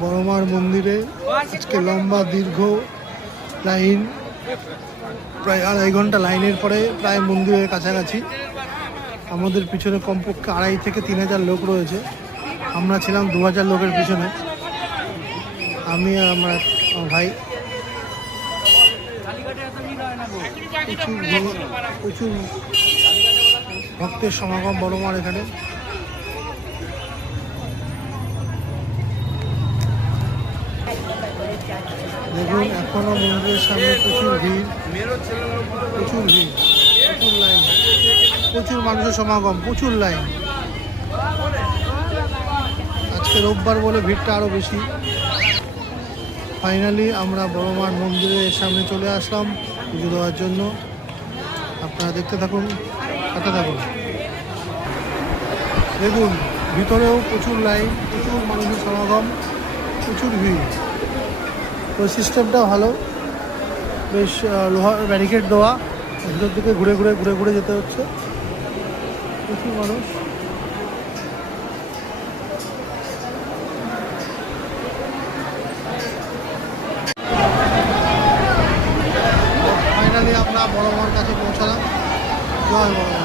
বড়মার মন্দিরে আজকে লম্বা দীর্ঘ লাইন, প্রায় 2.5 ঘন্টা লাইনের পরে প্রায় মন্দিরের কাছাকাছি। আমাদের পিছনে কমপক্ষে 2,500 থেকে 3,000 লোক রয়েছে। আমরা ছিলাম 2,000 লোকের পিছনে, আমি আর আমার ভাই। প্রচুর ভক্তের সমাগম বড়মার এখানে। দেখুন এখনো মন্দিরের সামনে প্রচুর ভিড়, প্রচুর ভিড়, প্রচুর লাইন, প্রচুর মানুষের সমাগম, প্রচুর লাইন। আজকে রোববার বলে ভিড়টা আরও বেশি। ফাইনালি আমরা বড়মার মন্দিরের সামনে চলে আসলাম পুজো দেওয়ার জন্য। আপনারা দেখতে থাকুন, সাথে থাকুন। দেখুন ভিতরেও প্রচুর লাইন, প্রচুর মানুষের সমাগম, প্রচুর ভিড়। তো সিস্টেমটাও ভালো, বেশ লোহার ব্যারিকেড দেওয়া, ভিতর দিকে ঘুরে ঘুরে যেতে হচ্ছে। প্রচুর মানুষ। ফাইনালি আমরা বড়মার কাছে পৌঁছালাম। জয় বড়মা।